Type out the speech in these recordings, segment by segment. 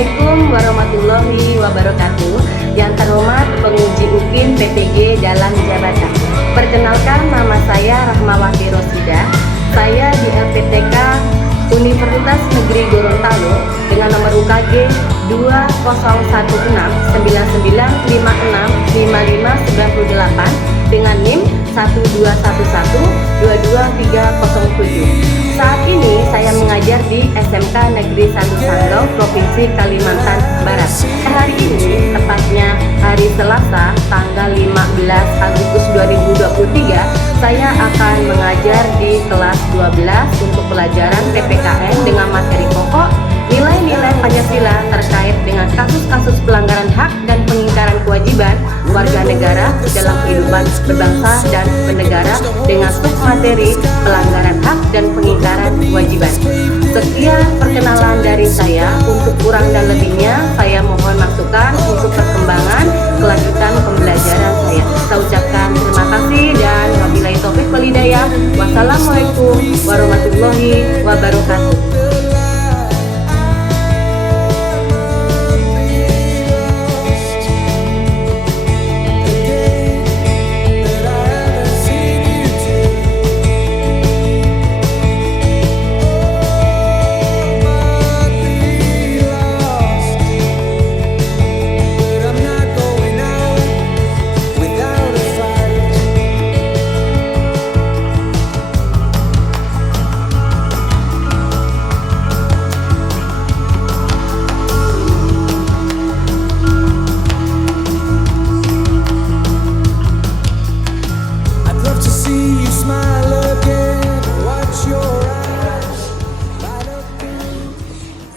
Assalamualaikum warahmatullahi wabarakatuh. Yang terhormat penguji UKIN PTG dalam jabatan. Perkenalkan, nama saya Rahmawati Rosida. Saya di LPTK Universitas Negeri Gorontalo dengan nomor UKG 201699565598 dengan NIM 121122307. Saat ini saya mengajar di SMK Negeri 1 Sanggau, Provinsi Kalimantan Barat. Hari ini, tepatnya hari Selasa, tanggal 15 Agustus 2023, saya akan mengajar di kelas 12 untuk pelajaran PPKN dengan materi pokok nilai-nilai Pancasila terkait dengan kasus-kasus pelanggaran hak dan pengingkaran kewajiban warga negara dalam kehidupan berbangsa dan bernegara dengan submateri pelanggaran hak dan pengingkaran kewajiban. Sekian perkenalan dari saya. Untuk kurang dan lebihnya saya mohon masukan untuk perkembangan kelanjutan pembelajaran saya. Saya ucapkan terima kasih dan wabillahi taufik wal hidayah. Wassalamualaikum warahmatullahi wabarakatuh.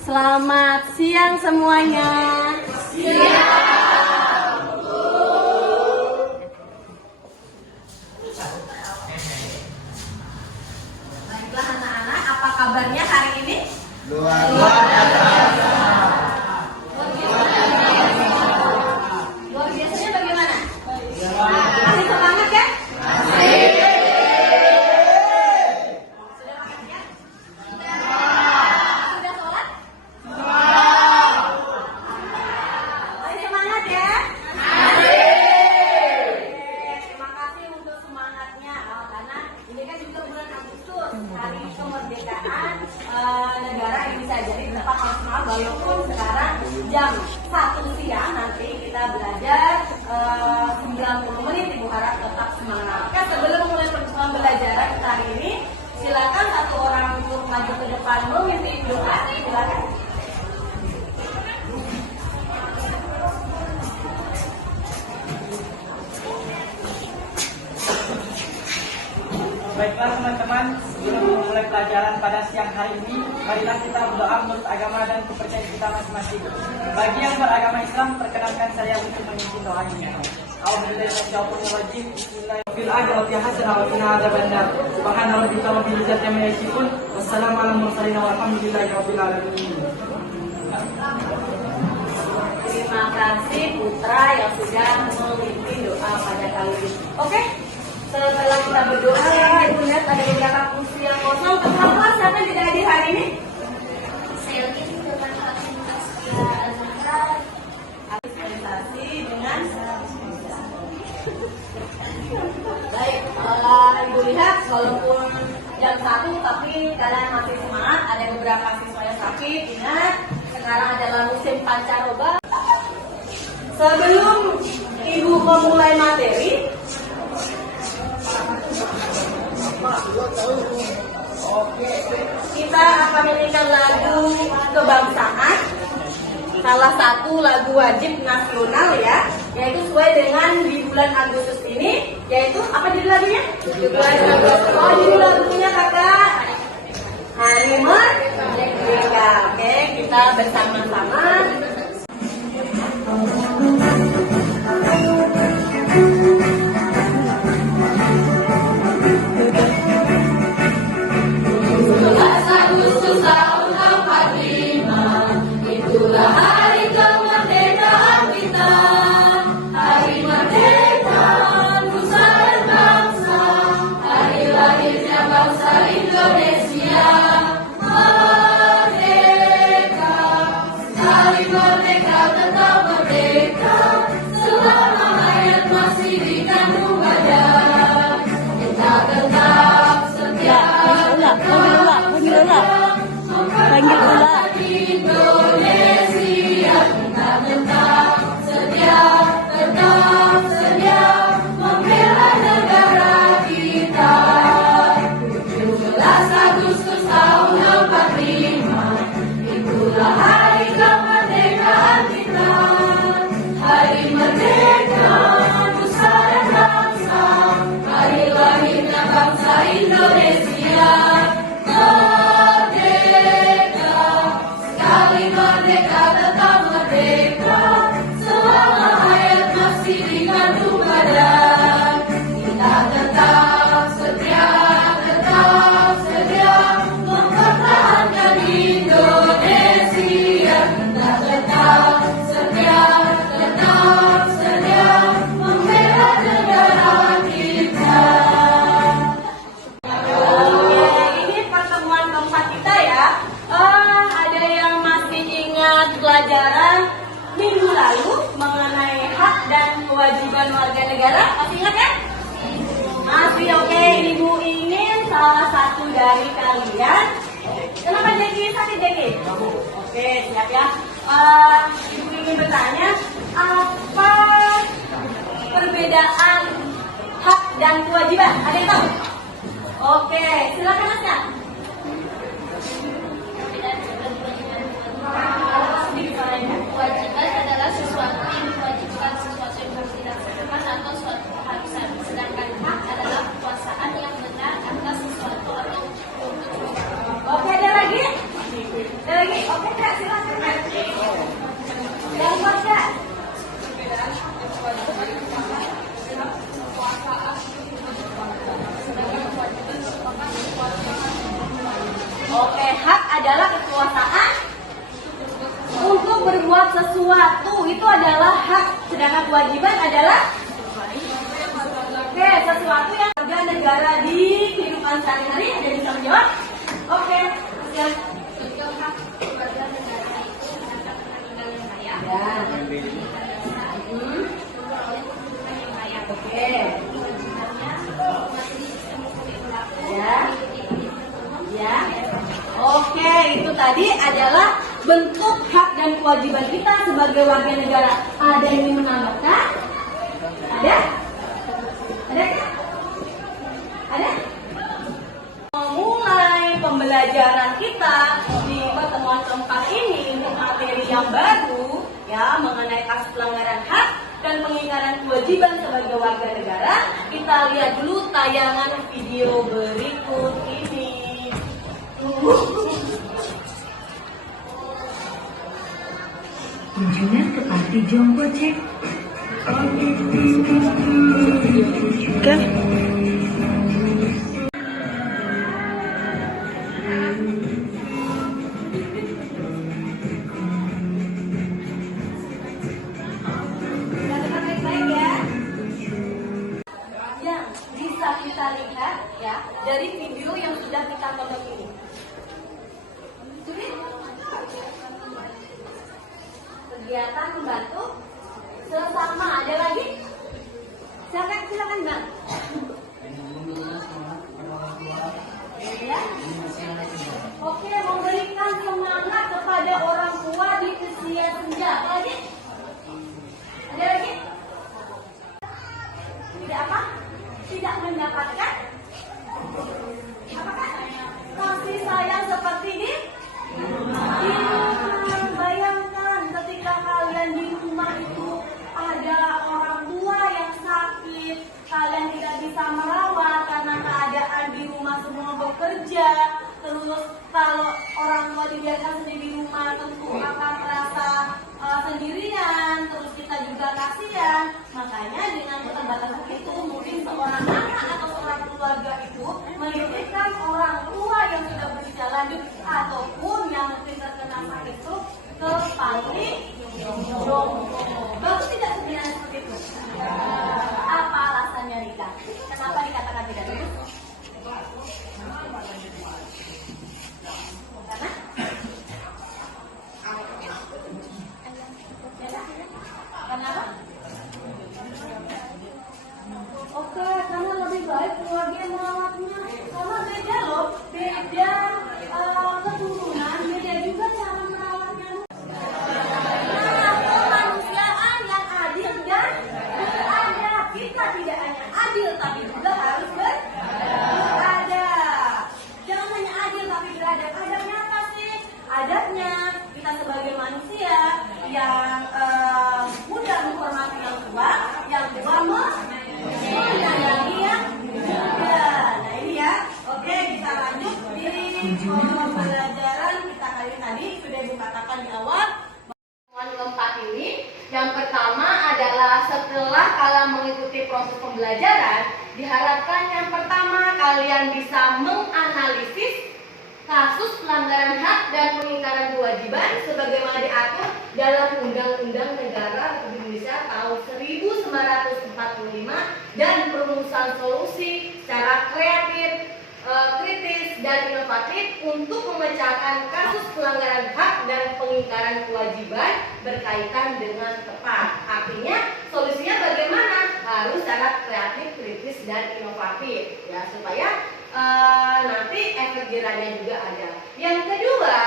Selamat siang semuanya. Baiklah anak-anak, apa kabarnya hari ini? Luar biasa. Luar biasanya bagaimana? Masih semangat ya? Sudah makan siang? Sudah sholat? Masih semangat ya? Terima kasih untuk semangatnya. Karena ini kan juga bulan Agustus, hari kemerdekaan negara Indonesia. Jadi tetap harus semangat walaupun sekarang jam 1 siang nanti kita belajar 90 menit. Ibu harap tetap semangat. Sebelum mulai pembelajaran kita hari ini, silakan satu orang untuk maju ke depan memimpin doa. Silakan. Baiklah teman-teman, sebelum memulai pelajaran pada siang hari ini, marilah kita berdoa menurut agama dan kepercayaan kita masing-masing. Bagi yang beragama Islam, perkenankan saya untuk memimpin doa ini. Alhamdulillahirrahmanirrahim. Terima kasih Putra yang sudah memimpin doa pada kali ini. Oke, setelah kita berdoa, Ibu lihat ada beberapa kursi yang kosong. Kenapa siapa yang tidak hadir hari ini? Administrasi dengan baik. Ibu lihat walaupun jam 1 tapi kalian masih semangat. Ada beberapa siswa yang sakit. Ingat, sekarang adalah musim pancaroba. Sebelum Ibu memulai materi, kita akan menyanyikan lagu kebangsaan, salah satu lagu wajib nasional ya, yaitu sesuai dengan di bulan Agustus ini, yaitu apa judul lagunya? Bulan Agustus. Oh, judul lagunya kakak Hari Merdeka. Oke, kita bersama-sama. Indonesia merdeka, sekali Indonesia tetap sedia membela negara kita. 17 Agustus tahun 45, itulah hari kemerdekaan kita. Hari merdeka nusa dan bangsa, hari lahirnya bangsa Indonesia. Merdeka, sekali merdeka tetap merdeka, selama hayat masih dikandung badan. Kita tetap sedia mempertahankan Indonesia. Kita tetap sedia membela negara kita. Oke, ini pertemuan keempat kita ya. Ada yang masih ingat pelajaran minggu lalu mengenai hak dan kewajiban warga negara? Masih ingat ya? Masih. Oke, Ibu ingin salah satu dari kalian. Kenapa Jeki? Sakit Jeki? Oke, siap ya. Ibu ingin bertanya, apa perbedaan hak dan kewajiban? Ada yang tahu? Oke, silakan Asya. Kewajiban adalah sesuatu yang diwajibkan, sesuatu yang harus dilaksanakan atau suatu keharusan. Sedangkan hak adalah kekuasaan yang benar atas sesuatu atau untuk. Oke, ada lagi? Ada lagi? Oke, Kak, silakan. Yang buat Kak. Oke, hak adalah kekuasaan untuk berbuat sesuatu, itu adalah hak. Sedangkan kewajiban adalah sesuatu yang warga negara di kehidupan sehari-hari. Ada yang bisa menjawab? Oke, silakan. Oke, itu tadi adalah bentuk hak dan kewajiban kita sebagai warga negara. Ada yang ingin menambahkan? Ada? Ada? Ada? Memulai pembelajaran kita di pertemuan keempat ini untuk materi yang baru ya mengenai kasus pelanggaran hak dan pengingkaran kewajiban sebagai warga negara. Kita lihat dulu tayangan video berikut ini. Kunjungan ke Panti Jompo cek. Oke. Baik-baik ya. Yang bisa kita lihat ya dari video yang sudah kita tonton ini. Kegiatan membantu sesama. Ada lagi? Silakan Bang. Ya. Oke, memberikan semangat kepada orang tua di usia senja. Apa lagi? Ada lagi? Tidak apa? Tidak mendapatkan? Apakah? Kasih sayang seperti ini? Bayangkan ketika kalian di rumah itu ada orang tua yang sakit, kalian tidak bisa merawat karena keadaan di rumah semua bekerja. Terus kalau orang tua dibiarkan sendiri di rumah tentu akan merasa sendirian. Terus kita juga kasihan. Makanya dengan keterbatasan itu mungkin seorang anak atau seorang keluarga itu menitipkan orang tua yang sudah berusia lanjut ataupun yang mungkin terkena sakit stroke ke panti jompo. Bagus tidak sebenarnya seperti itu? Apa alasannya Rika? Kenapa dikatakan tidak bagus? Karena? Kenapa? dan pengingkaran kewajiban sebagaimana diatur dalam Undang-Undang Negara Republik Indonesia tahun 1945 dan perumusan solusi secara kreatif, kritis dan inovatif untuk memecahkan kasus pelanggaran hak dan pengingkaran kewajiban berkaitan dengan tepat. Artinya solusinya bagaimana? Harus secara kreatif, kritis dan inovatif ya, supaya nanti efek jerahnya juga ada. Yang kedua,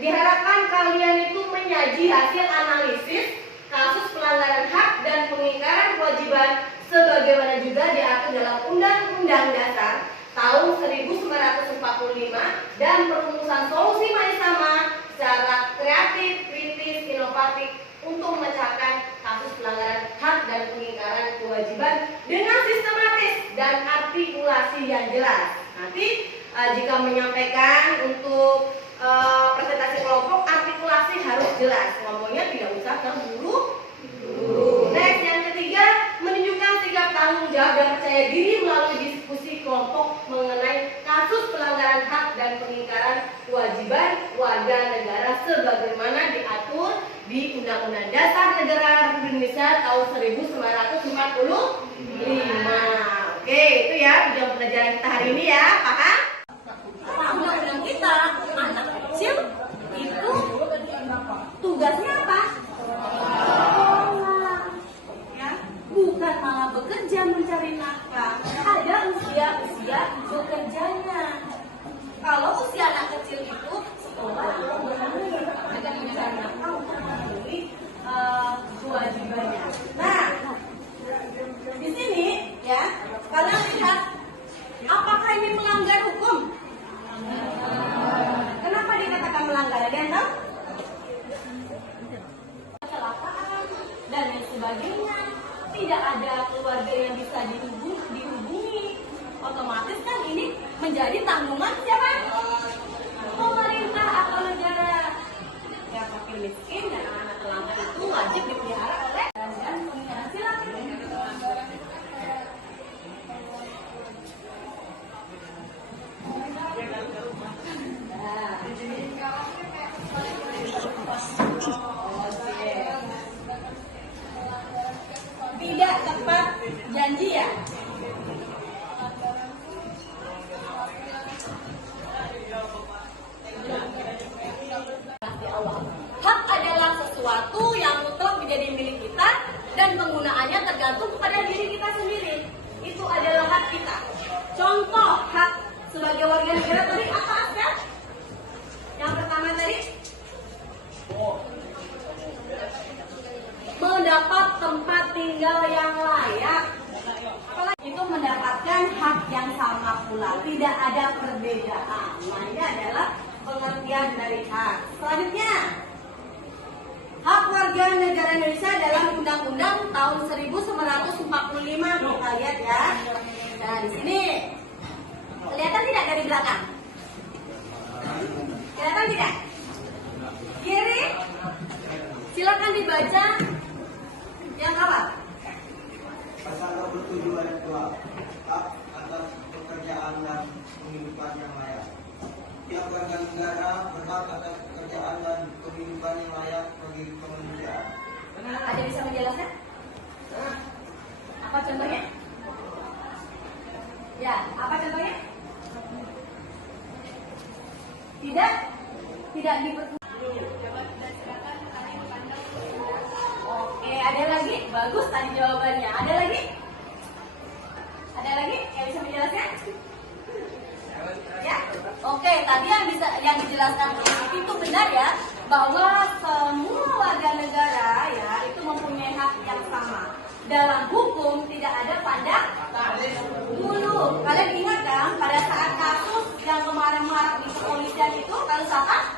diharapkan kalian itu menyaji hasil analisis kasus pelanggaran hak dan pengingkaran kewajiban sebagaimana juga diatur dalam Undang-Undang Dasar tahun 1945 dan perumusan solusi manis sama secara kreatif, kritis, inovatif untuk memecahkan kasus pelanggaran hak dan pengingkaran kewajiban dengan sistematis dan artikulasi yang jelas. Nanti jika menyampaikan untuk presentasi kelompok, artikulasi harus jelas, ngomongnya tidak usah terburu-buru. Next, yang ketiga, menunjukkan sikap tanggung jawab dan percaya diri melalui diskusi kelompok mengenai kasus pelanggaran hak dan pengingkaran kewajiban warga negara sebagaimana diatur di Undang-Undang Dasar Negara Republik Indonesia tahun 1945. Oke, itu ya tujuan pelajaran kita hari ini ya, paham? Undang-undang kita, anak kecil itu tugasnya apa? Sekolah, ya, bukan malah bekerja mencari nafkah. Ada usia bekerjanya. Kalau usia anak kecil itu sekolah akan mencari nafkah untuk memenuhi kewajibannya. Nah, di sini ya, kalian lihat apakah ini melanggar hukum? Kenapa dikatakan melanggar? Ada yang tahu? Kecelakaan dan lain sebagainya. Tidak ada keluarga yang bisa dihubungi. Otomatis kan ini menjadi tanggungan siapa? Pemerintah atau negara. Ya, fakir miskin dan anak terlantar itu wajib dipelihara oleh dan penghinaan silakan. Tidak tepat janji ya. Hak adalah sesuatu yang mutlak menjadi milik kita dan penggunaannya tergantung kepada diri kita sendiri. Itu adalah hak kita. Contoh hak sebagai warga negara tadi apa Aska? Yang pertama tadi mendapat tempat tinggal yang layak. Itu mendapatkan hak yang sama pula, tidak ada perbedaan. Nah, ini adalah pengertian dari hak. Selanjutnya, hak warga negara Indonesia dalam Undang-Undang tahun 1945. Kita lihat ya. Nah, di sini kelihatan tidak dari belakang? Kelihatan tidak? Kiri? Silakan dibaca. Yang apa? Pasal 27 ayat 2, hak atas pekerjaan dan penghidupan yang layak. Tiap warga negara berhak atas pekerjaan dan penghidupan yang layak bagi kemanusiaan. Ada bisa menjelaskan? Apa contohnya? Ya, apa contohnya? Tidak diperlukan. Oke, ada lagi? Bagus tadi jawabannya. Ada lagi? Ada lagi yang bisa menjelaskan? Ya, oke. Tadi yang dijelaskan itu benar ya, bahwa semua warga negara ya itu mempunyai hak yang sama. Dalam hukum tidak ada pandang bulu. Kalian ingat kan pada saat kasus yang kemarin marak di kepolisian itu kasus apa?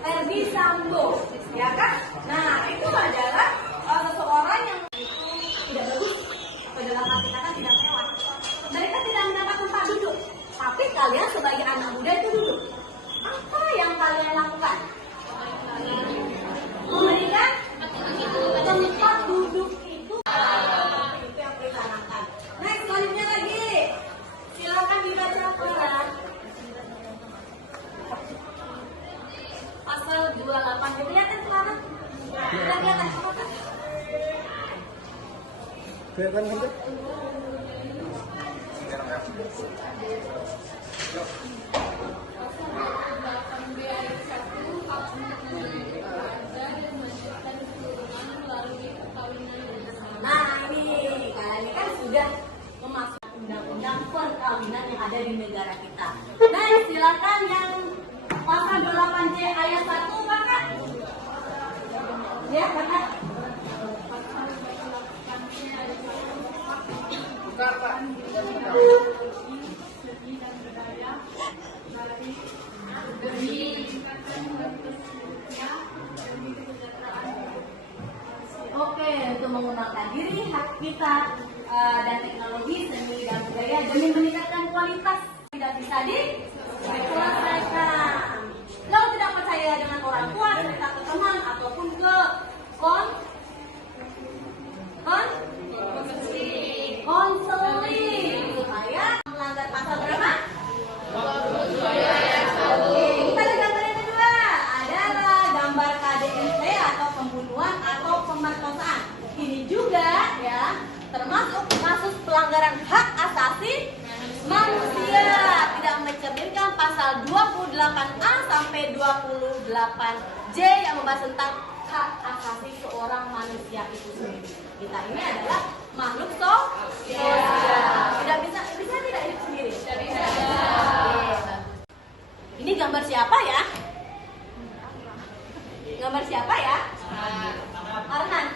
Verdi Sambo, ya kan? Nah, itu adalah seseorang yang tidak bagus, atau dalam arti kata tidak mewah. Mereka tidak mendapat tempat duduk, tapi kalian sebagai anak muda itu duduk. Apa yang kalian lakukan? Memberikan tempat duduk itu. Itu yang perlu ditanamkan. Next, selanjutnya lagi. Silakan dibaca Quran. 28 kelihatan sekarang? Kelihatan semua kan? Kelihatan kan? Nah ini kan sudah memasuk undang-undang perkawinan yang ada di negara kita. Nah silakan yang pasal 28J ayat 1 Kakak. Ya Kakak. Oke, untuk mengembangkan diri, hak kita dan teknologi, seni dan budaya demi meningkatkan kualitas tidak bisa diselesaikan. Kalau tidak percaya dengan orang tua, cerita ke teman ataupun ke konseling supaya melanggar pasal berapa? Oke, kita lihat gambar yang kedua adalah gambar KDRT atau pembunuhan atau pemerkosaan. Ini juga ya termasuk kasus pelanggaran hak asasi manusia, tidak mencerminkan pasal 28A sampai 28J yang membahas tentang hak asasi seorang manusia itu sendiri. Kita ini adalah makhluk sosial. Tidak bisa tidak hidup sendiri. Tidak bisa. Ini gambar siapa ya? Gambar siapa ya? Arhan.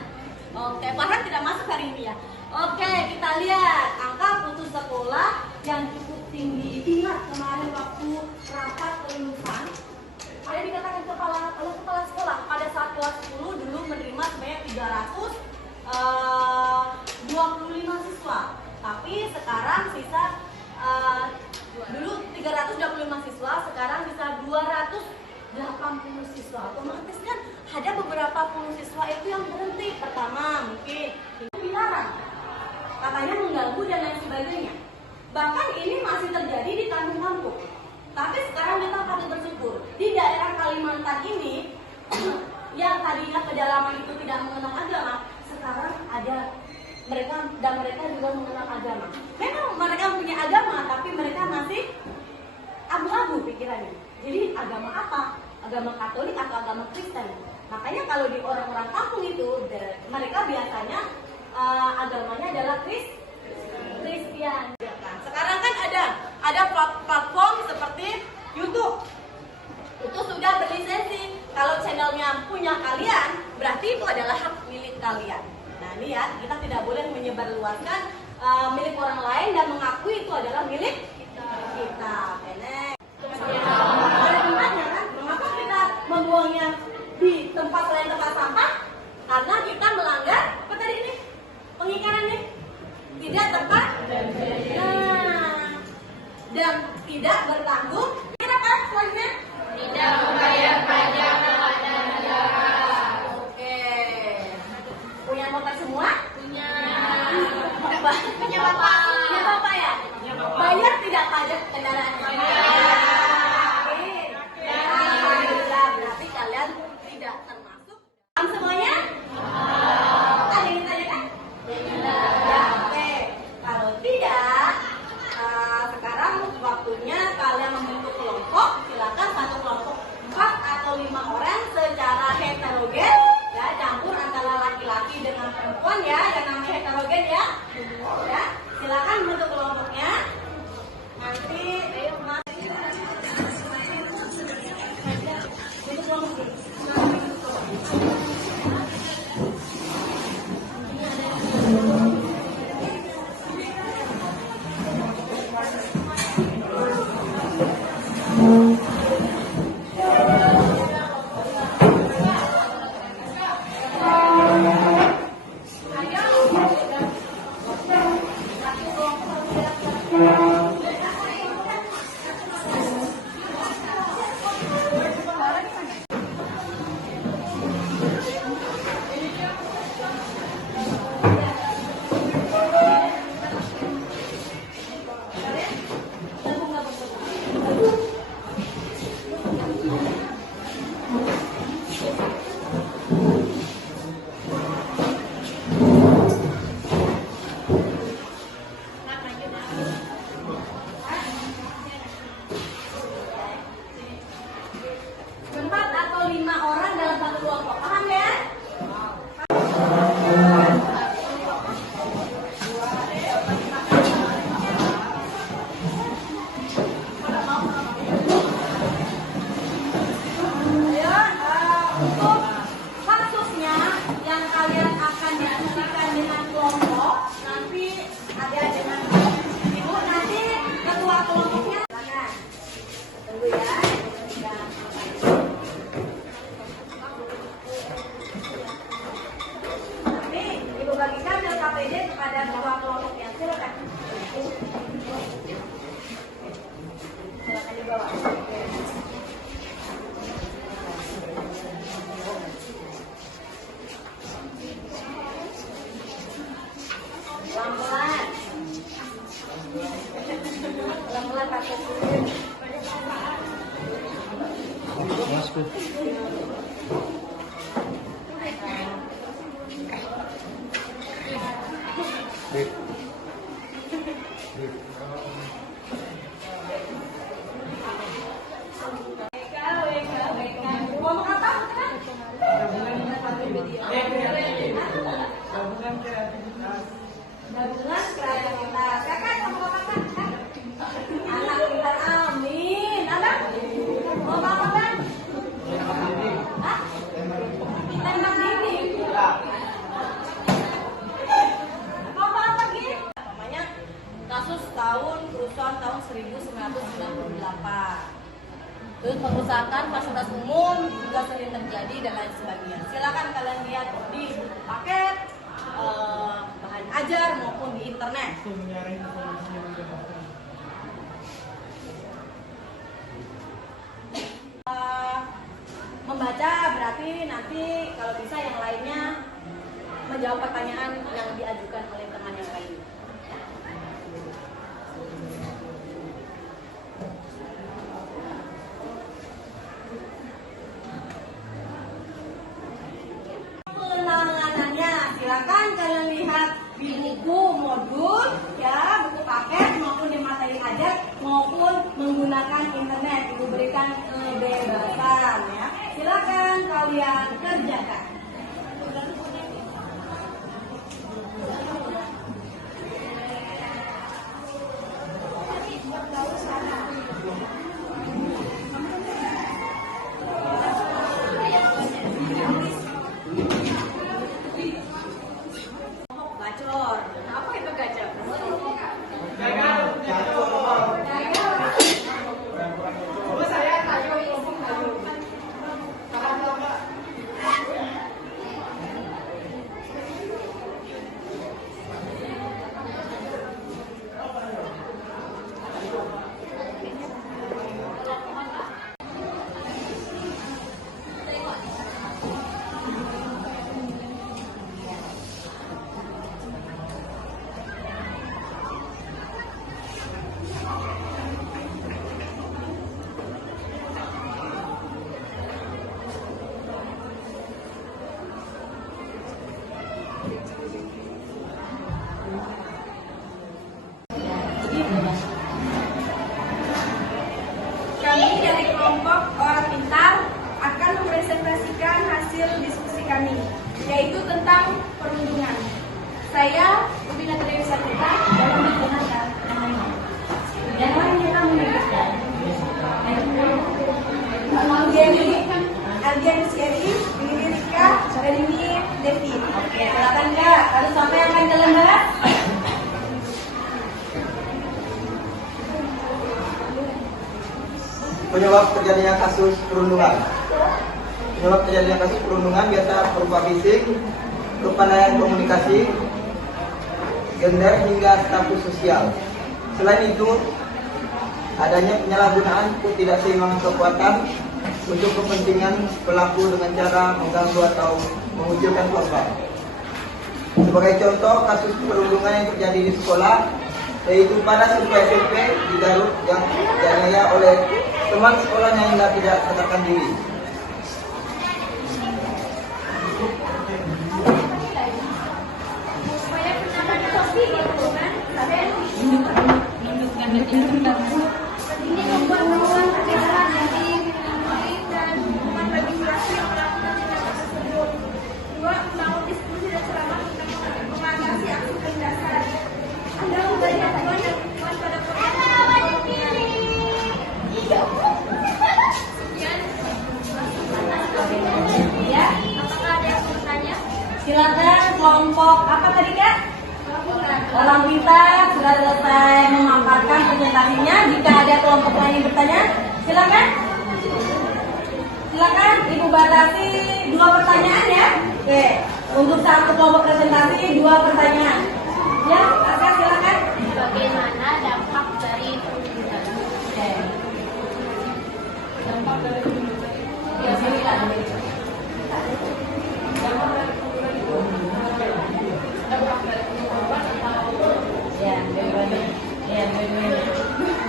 Oke, Farhan tidak masuk hari ini ya. Oke, kita lihat angka putus sekolah yang cukup tinggi. Ingat kemarin waktu rapat kelulusan, ada dikatakan kepala sekolah pada saat kelas 10 dulu menerima sebanyak 325 siswa. Tapi sekarang sisa dulu 325 siswa, sekarang bisa 280 siswa. Otomatis kan ada beberapa puluh siswa itu yang berhenti. Pertama mungkin dilarang, katanya mengganggu dan lain sebagainya. Bahkan ini masih terjadi di kampung-kampung. Tapi sekarang kita patut bersyukur di daerah Kalimantan ini yang tadinya pedalaman itu tidak mengenal agama, sekarang ada mereka juga mengenal agama. Memang mereka punya agama, tapi mereka masih abu-abu pikirannya. Jadi agama apa? Agama Katolik atau agama Kristen? Makanya kalau di orang-orang kampung itu mereka biasanya agamanya adalah Kristen. Sekarang kan ada platform seperti YouTube. Itu sudah berlisensi. Kalau channelnya punya kalian, berarti itu adalah hak milik kalian. Nah, lihat, kita tidak boleh menyebarluaskan milik orang lain dan mengakui itu adalah milik kita. Ada tempatnya kan? Mengapa kita membuangnya di tempat selain tempat sampah? Karena kita melanggar apa tadi ini? Pengikarannya tidak tepat. Nah, dan tidak bertanggung. Apa selanjutnya? Tidak membayar pajak kepada negara. Oke. Punya bapak semua? Punya. Punya bapak. Punya bapak ya? Bayar tidak pajak kendaraan? Alhamdulillah, berarti kalian tidak termasuk. Paham semuanya? Ada yang ditanyakan? Ya, oke. Kalau tidak, sekarang waktunya kalian membentuk kelompok. Silakan satu kelompok 4 atau 5 orang secara heterogen, ya, campur antara laki-laki dengan perempuan ya, yang namanya heterogen ya. Ya, silakan membentuk kelompoknya. Nanti bentuk kelompok. kerusakan fasilitas umum juga sering terjadi dan lain sebagainya. Silakan kalian lihat di paket bahan ajar maupun di internet. Membaca berarti nanti kalau bisa yang lainnya menjawab pertanyaan yang diajukan oleh teman yang lain. Penanganannya silakan kalian lihat di buku modul ya, buku paket maupun di materi ajar maupun menggunakan internet. Ibu berikan kebebasan ya. Silakan kalian kerjakan. Gacor. Apa itu gacor? Kami dari kelompok Orang Pintar akan mempresentasikan hasil diskusi kami, yaitu tentang perundungan. Saya, Ubina Dewi Saputra, dalam menggunakan yang lain kita mendengarkan. Aldian Seri, ini Rika, dan ini Devi. Oke, silakan Kak. Lalu siapa yang akan kalian bahas? Penyebab terjadinya kasus perundungan. Penyebab terjadinya kasus perundungan biasa berupa fisik, kepandaian komunikasi, gender hingga status sosial. Selain itu, adanya penyalahgunaan ketidakseimbangan kekuatan untuk kepentingan pelaku dengan cara mengganggu atau mengucilkan korban. Sebagai contoh kasus perundungan yang terjadi di sekolah, yaitu pada siswa SMP di Garut yang dianiaya oleh teman sekolahnya hingga tidak sadarkan diri. Ini membuat melakukan perbedaan dari murid dan teman registrasi yang melakukan tindakan tersebut. 2. Membangun diskusi dan ceramah tentang mengatasi aksi penindasan. Anda memberikan banyak dukungan pada program sekian. Ya, Apakah ada yang mau bertanya? silakan kelompok apa tadi Kak? Orang Pintar sudah selesai memaparkan presentasinya. Jika ada kelompok lain yang bertanya, silakan. Silakan Ibu batasi 2 pertanyaan ya. Oke, untuk satu kelompok presentasi 2 pertanyaan. Ya, Kakak silakan. Bagaimana dampak dari perundungan? Oke. Dampak dari perundungan. Ya, silakan. Ya, dua-duanya. Ya, dua-duanya.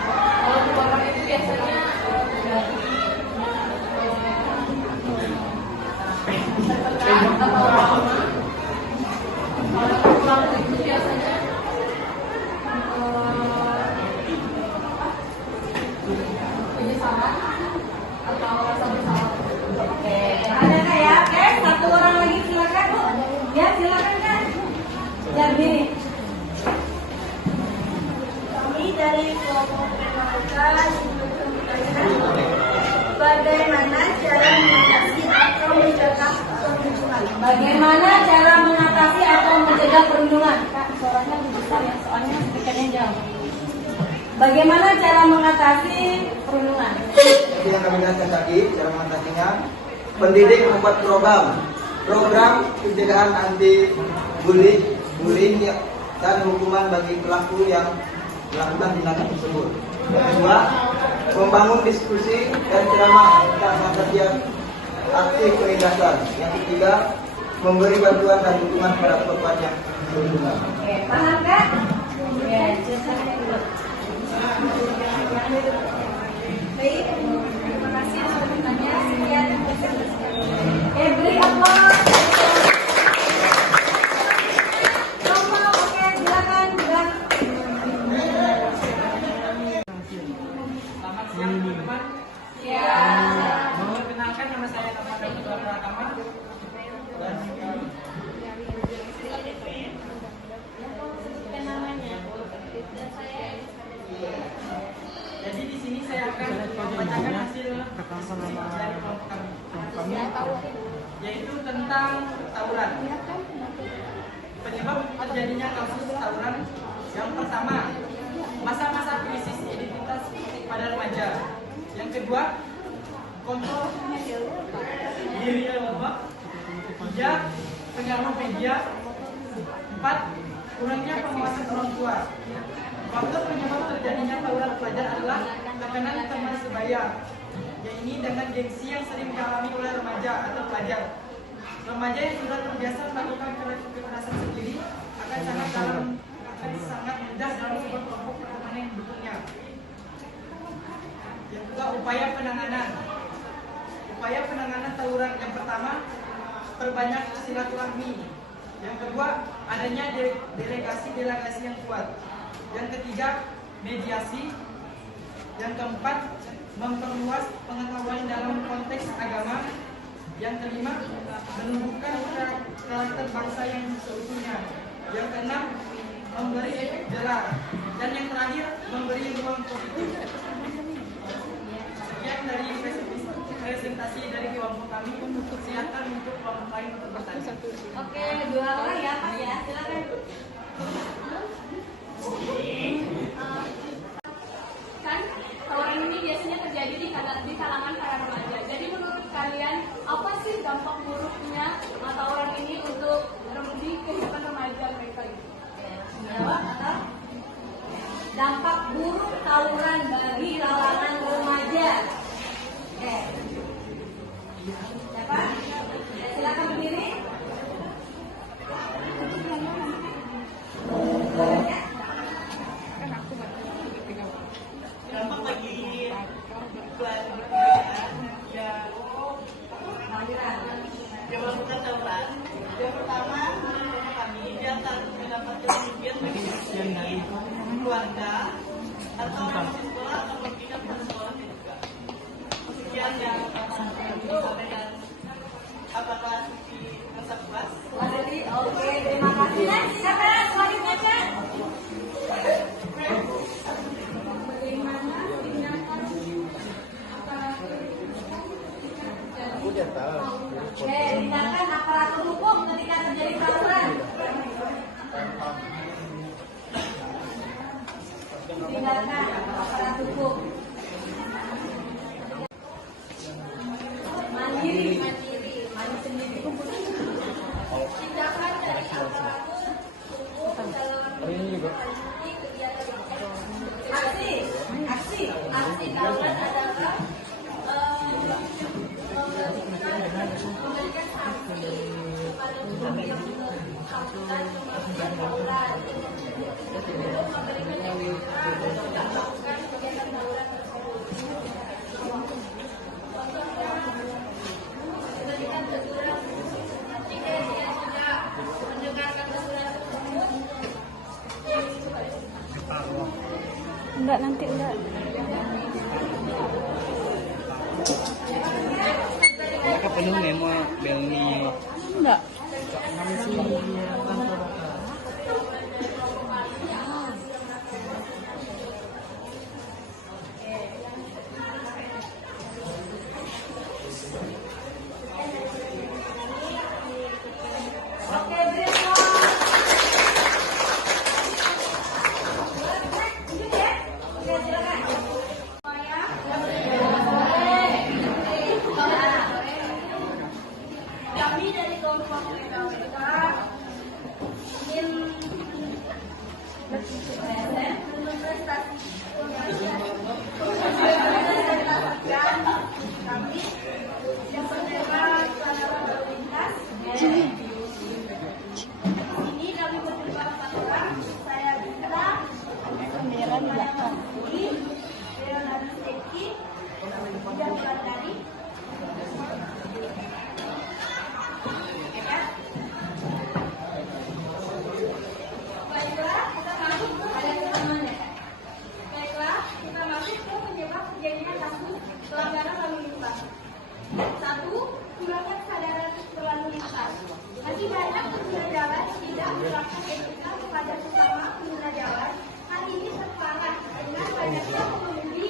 Kalau keluarga itu biasanya atau lama. Kalau keluarga itu biasanya penyesalan atau rasa bersalah. Oke, ada Kak ya? Oke, satu orang lagi silakan Bu. Ya, silakan Kak. Ya, begini. Kami dari kelompok remaja bagaimana cara mengatasi atau mencegah perundungan? Bagaimana cara mengatasi atau mencegah perundungan? Kak, suaranya lebih besar ya, soalnya speakernya jauh. Bagaimana cara mengatasi perundungan? seperti yang kami jelaskan tadi, cara mengatasinya. Pendidik membuat program pencegahan anti bullying dan hukuman bagi pelaku yang melakukan tindakan tersebut. Yang kedua, membangun diskusi dan ceramah tentang pengajian aktif penindasan. Yang ketiga, memberi bantuan dan dukungan pada korban yang berhubungan. Oke, paham kan? Ya, jelaskan dulu. Baik, terima kasih sudah bertanya. Sekian. Beri aplaus. Kamu oke, silakan. Selamat siang teman-teman. Ya. Perkenalkan, nama saya Rahmat Pratama. Jadi di sini saya akan membacakan hasil dari kelompok kami, yaitu tentang tawuran. Penyebab terjadinya kasus tawuran yang pertama, masa-masa krisis identitas pada remaja. Yang kedua, kontrol diri bapak. Tiga, pengaruh media. 4, kurangnya pengawasan orang tua. Faktor penyebab terjadinya tawuran pelajar adalah tekanan teman sebaya, yaitu dengan gengsi yang sering dialami oleh remaja atau pelajar. Remaja yang sudah terbiasa melakukan kekerasan sendiri akan sangat mudah dalam sebuah kelompok pertemanan yang mendukungnya. Yang kedua, upaya penanganan. Upaya penanganan tawuran yang pertama, perbanyak silaturahmi. Yang kedua, adanya delegasi yang kuat. Yang ketiga, mediasi. Yang keempat, memperluas pengetahuan dalam konteks agama. Yang kelima, menumbuhkan karakter bangsa yang seutuhnya. Yang keenam, memberi efek jerah. Dan yang terakhir, memberi ruang positif. Sekian dari presentasi dari kelompok kami. Silakan untuk kelompok lain untuk bertanya. Oke, 2 orang ya, Pak ya. Silakan. Kan tawuran ini biasanya terjadi di kalangan para remaja. Jadi menurut kalian apa sih dampak buruknya tawuran ini untuk di kehidupan remaja mereka ini? Jawab atau dampak buruk tawuran bagi kalangan remaja. Siapa? Silakan berdiri. Dampak bagi yang melakukan tawuran. Yang pertama, menurut kami dia akan mendapatkan kerugian bagi diri, keluarga, atau masih sekolah atau berpindah ke sekolah juga. Sekian yang kami sampaikan. Apakah di masa puas? Oke, terima kasih. Siapa selanjutnya, Kak? Oke, tindakan aparatur hukum ketika terjadi tawuran. Tindakan aparatur hukum. Mandiri sendiri. Tindakan dari aparatur hukum dalam menangani kegiatan aksi tawuran adalah memberikan sanksi kepada pelaku yang melakukan pembunuhan tawuran, memberikan efek melakukan kegiatan tawuran tersebut. Contohnya, memberikan teguran jika dia tidak mendengarkan teguran tersebut. Enggak, nanti enggak. Mereka penuh nemo belni. Enggak. Oke, beri aplaus. Lanjut ya. Oke, silakan. Semuanya. Oke, kami dari kelompok PKWK ingin prestasi kami yang bendera pelanggaran lalu lintas. Ini kami berdua 4 orang. Saya Dita, Bendera di belakang. Leonardo Eki, dan Bandari. Baiklah, kita masuk ada ketemuannya. Baiklah, kita masuk ke penyebab terjadinya kasus pelanggaran lalu lintas. 1. Kurangnya kesadaran berlalu lintas. Masih banyak pengguna jalan tidak menerapkan etika kepada sesama pengguna jalan. Hal ini terparah dengan banyaknya pengemudi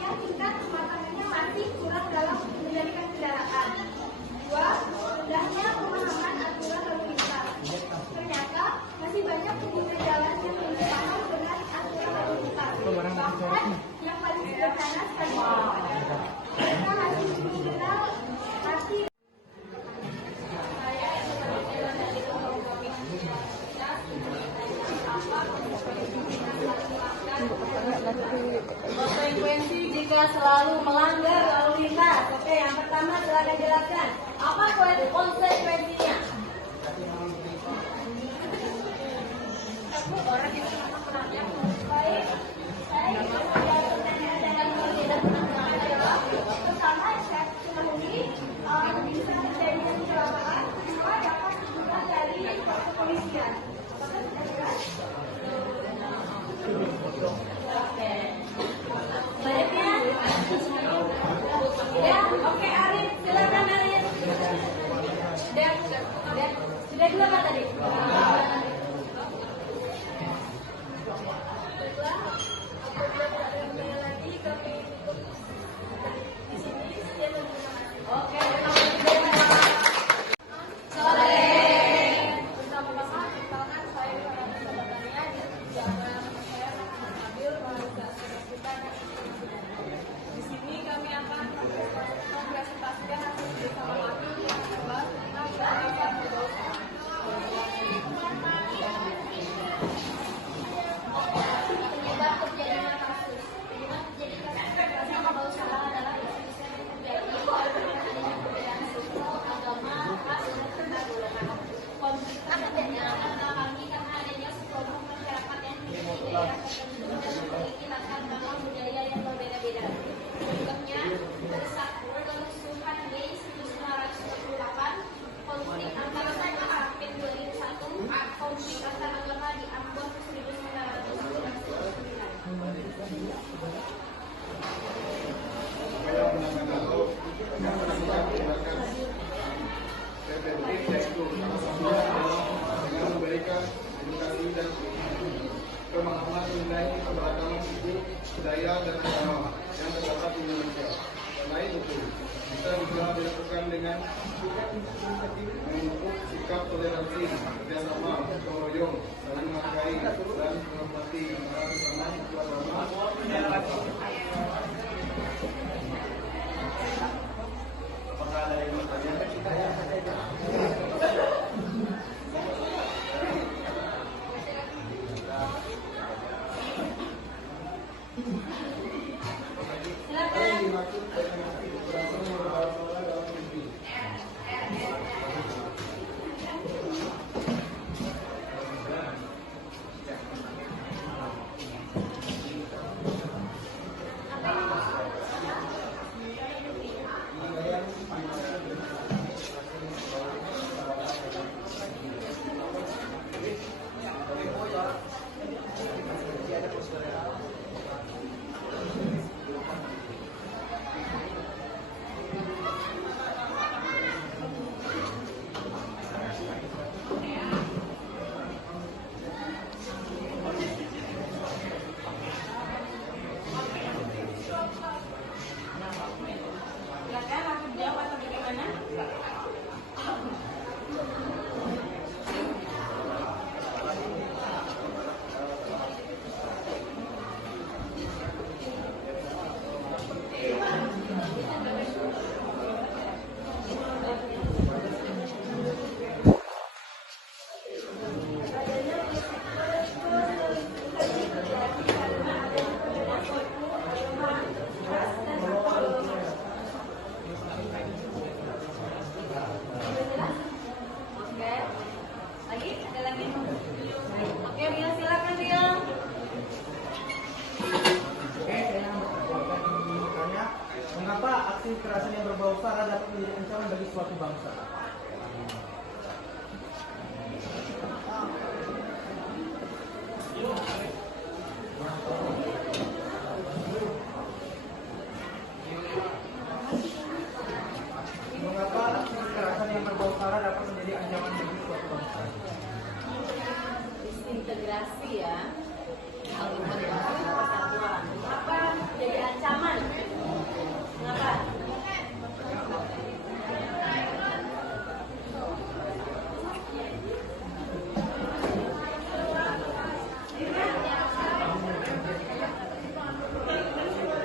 yang tingkat kematangannya masih kurang dalam mengendalikan kendaraan. 2. Rendahnya pemahaman aturan lalu lintas. Ternyata masih banyak pengguna jalan yang belum paham dengan aturan lalu lintas. Bahkan yang paling sederhana sekalipun, mereka masih belum kenal arti. Konsekuensi jika selalu melanggar lalu lintas. Oke, yang pertama silakan jelaskan apa konsekuensinya. Baik, saya ingin menjawab pertanyaan dengan tidak pernah jawab. Pertama, saya mengenai bisa terjadinya kecelakaan. Kedua, dapat dibuat dari kepolisian. Apakah sudah jelas? Baiknya, ya, oke Arif, silakan Arif. Sudah dua Pak tadi. Oke, Di sini kami akan mempresentasikan hasil kerjasama kami yang membahas tentang penerapan berbau. Penyebab terjadinya kasus. Penyebab terjadinya kasus berbau salah adalah isu-isu yang terjadi karena adanya perbedaan suku, agama, ras, dan golongan. Konflik terjadinya karena kami karena adanya sekelompok masyarakat yang hidup di daerah tertentu dan memiliki latar belakang budaya yang berbeda-beda. Contohnya, kerusuhan Mei 1928, konflik antara Sama Arifin 2001, konflik antar agama di Ambon 1999. Dengan memberikan edukasi dan pemahaman mengenai keberagaman suku, budaya dan agama yang terdapat di Indonesia. Selain itu, kita juga dilakukan dengan memupuk sikap toleransi, kerjasama, gotong royong, saling menghargai dan menghormati antara sesama suku agama dan bangsa. Apakah ada yang bertanya? bangsa. Mengapa kekerasan yang berbau sara dapat menjadi ancaman bagi suatu bangsa? Disintegrasi ya. Kenapa jadi ancaman? Kenapa?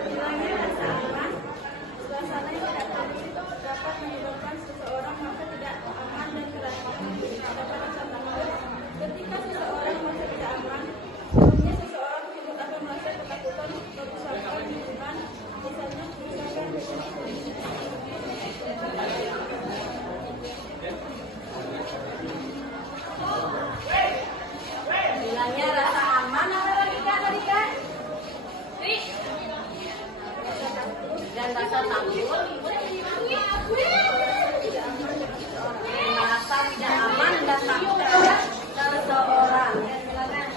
Hilangnya rasa aman, suasana yang tidak tertutup dapat menyebabkan seseorang merasa tidak aman dan keraguan. Dapat contohnya, ketika seseorang merasa tidak aman, sebelumnya seseorang tersebut akan merasa ketakutan, kerusakan lingkungan, misalnya kerusakan Hilangnya rasa aman apa lagi Kak tadi Kak? Dan rasa takut. Merasa tidak aman dan takut terhadap seseorang. Ya, silakan.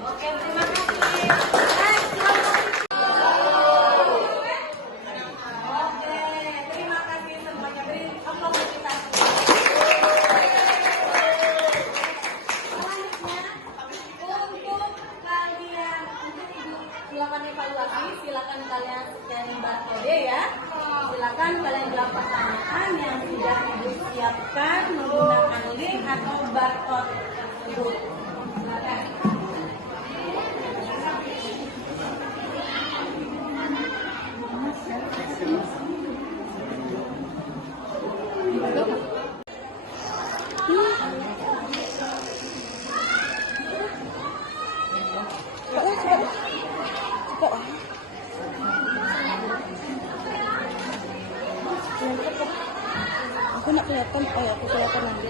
Oke, terima kasih. Oke, terima kasih semuanya. Beri aplaus untuk kita. Selanjutnya, untuk kalian, untuk ibu melakukan evaluasi, silakan kalian scan barcode ya. Silakan kalian jawab pertanyaan yang sudah ibu siapkan menggunakan link atau barcode tersebut. Silakan. Aku nak kelihatan, oh ya aku kelihatan nanti.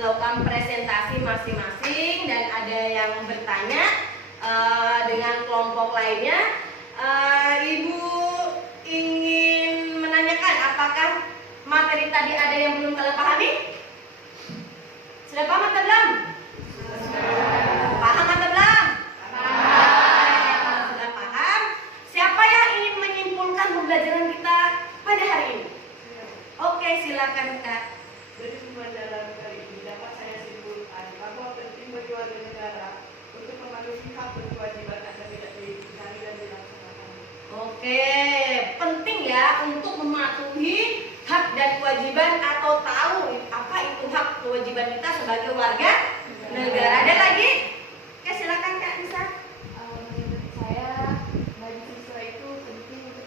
melakukan presentasi masing-masing dan ada yang bertanya dengan kelompok lainnya. Ibu ingin menanyakan apakah materi tadi ada yang belum kalian pahami? Sudah paham atau belum? Paham atau belum? Sudah paham. Siapa yang ingin menyimpulkan pembelajaran kita pada hari ini? Oke, silakan Kak. Dari pembelajaran kali ini dapat saya simpulkan bahwa penting bagi warga negara untuk mematuhi hak dan kewajiban agar tidak dihina dan dilaksanakan. Oke, penting ya untuk mematuhi hak dan kewajiban atau tahu apa itu hak kewajiban kita sebagai warga negara. Ada lagi? Oke, silakan Kak Nisa. Menurut saya bagi siswa itu penting untuk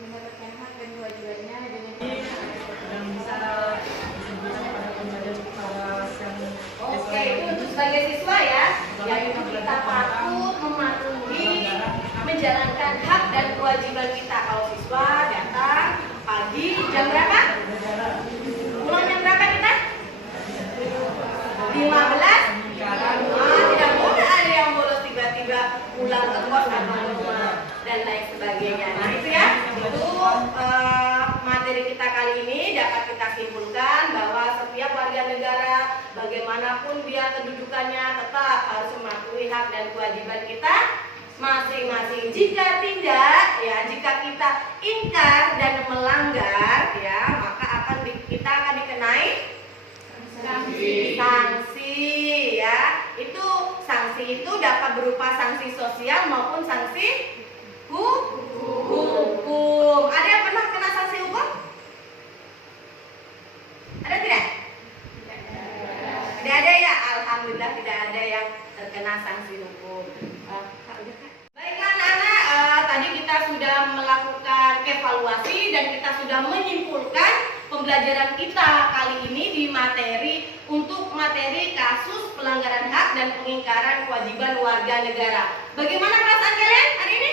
mendapatkan hak dan kewajibannya dengan yang bisa disebutkan pada pembelajaran kepada yang Oke, itu untuk sebagai siswa ya, yaitu kita patut mematuhi menjalankan hak dan kewajiban kita. Kalau siswa datang pagi jam berapa? Pulang jam berapa kita? 15? Tidak boleh ada yang bolos tiba-tiba pulang ke kos atau ke rumah dan lain sebagainya. Nah itu ya, itu materi kita kali ini dapat kita simpulkan bahwa setiap warga negara bagaimanapun dia kedudukannya tetap harus mematuhi hak dan kewajiban kita masing-masing. Jika tidak, ya jika kita ingkar dan melanggar, ya maka kita akan dikenai sanksi ya. Itu sanksi itu dapat berupa sanksi sosial maupun sanksi hukum. Ada yang pernah kena sanksi hukum? Ada tidak? Tidak ada ya. Alhamdulillah tidak ada yang terkena sanksi hukum. Baiklah anak-anak, tadi kita sudah melakukan evaluasi dan kita sudah menyimpulkan pembelajaran kita kali ini di materi kasus pelanggaran hak dan pengingkaran kewajiban warga negara. Bagaimana perasaan kalian hari ini?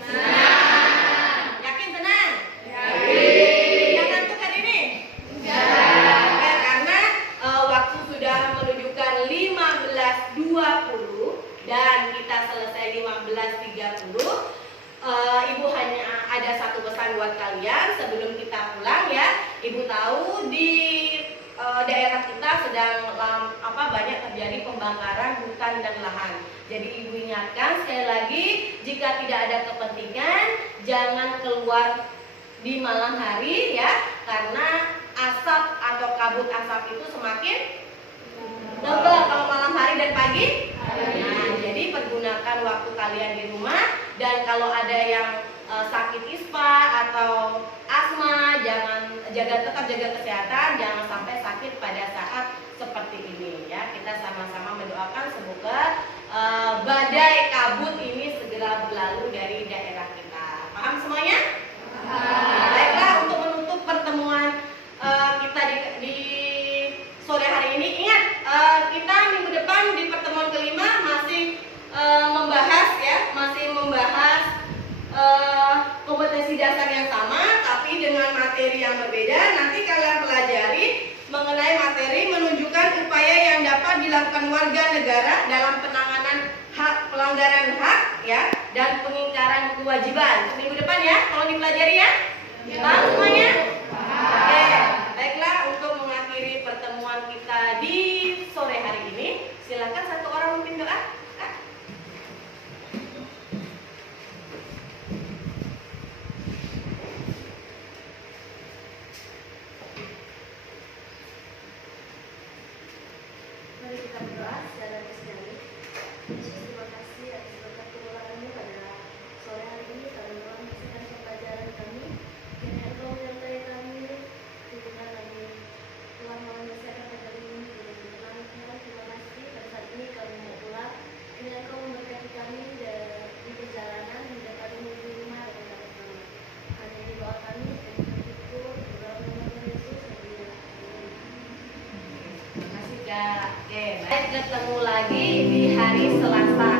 Senang. Yakin senang? Yakin. Tidak ngantuk hari ini? Enggak. Ya, karena waktu sudah menunjukkan 15.20 dan kita selesai 15.30. Ibu hanya ada satu pesan buat kalian sebelum kita pulang ya. Ibu tahu di daerah kita sedang banyak terjadi pembakaran hutan dan lahan. Jadi ibu ingatkan sekali lagi, jika tidak ada kepentingan jangan keluar di malam hari ya, karena asap atau kabut asap itu semakin tebal kalau malam hari dan pagi. Nah, jadi pergunakan waktu kalian di rumah, dan kalau ada yang sakit ispa atau asma, tetap jaga kesehatan, jangan sampai sakit pada saat seperti ini ya. Kita sama-sama mendoakan semoga badai kabut ini segera berlalu dari daerah kita. Paham semuanya? Baiklah, untuk menutup pertemuan kita di sore hari ini, ingat kita minggu depan di pertemuan kelima masih membahas kompetensi dasar yang sama, tapi dengan materi yang berbeda. Nanti kalian pelajari mengenai materi menunjukkan upaya yang dapat dilakukan warga negara dalam penanganan pelanggaran hak ya dan pengingkaran kewajiban. Minggu depan ya, kalau dipelajari ya. Paham semuanya? Oke, baiklah, untuk mengakhiri pertemuan kita di sore hari ini, silakan satu orang memimpin doa. Kak. Mari kita berdoa secara sekali. Yesus, terima kasih atas berkat kemurahan-Mu pada sore hari ini. Kami telah menyaksikan pembelajaran kami. Kiranya Engkau menyertai kami, tunjukkan kami telah menyelesaikan pelajaran ini dengan tenang. Tuhan, terima kasih. Pada saat ini kami mau pulang. Kiranya Engkau memberkati kami di perjalanan hingga kami menuju rumah dengan dapat selamat. Hanya ini doa kami dan kita bersyukur dalam nama Tuhan Yesus. Amin. Terima kasih Kak. Oke, baik, ketemu lagi di hari Selasa.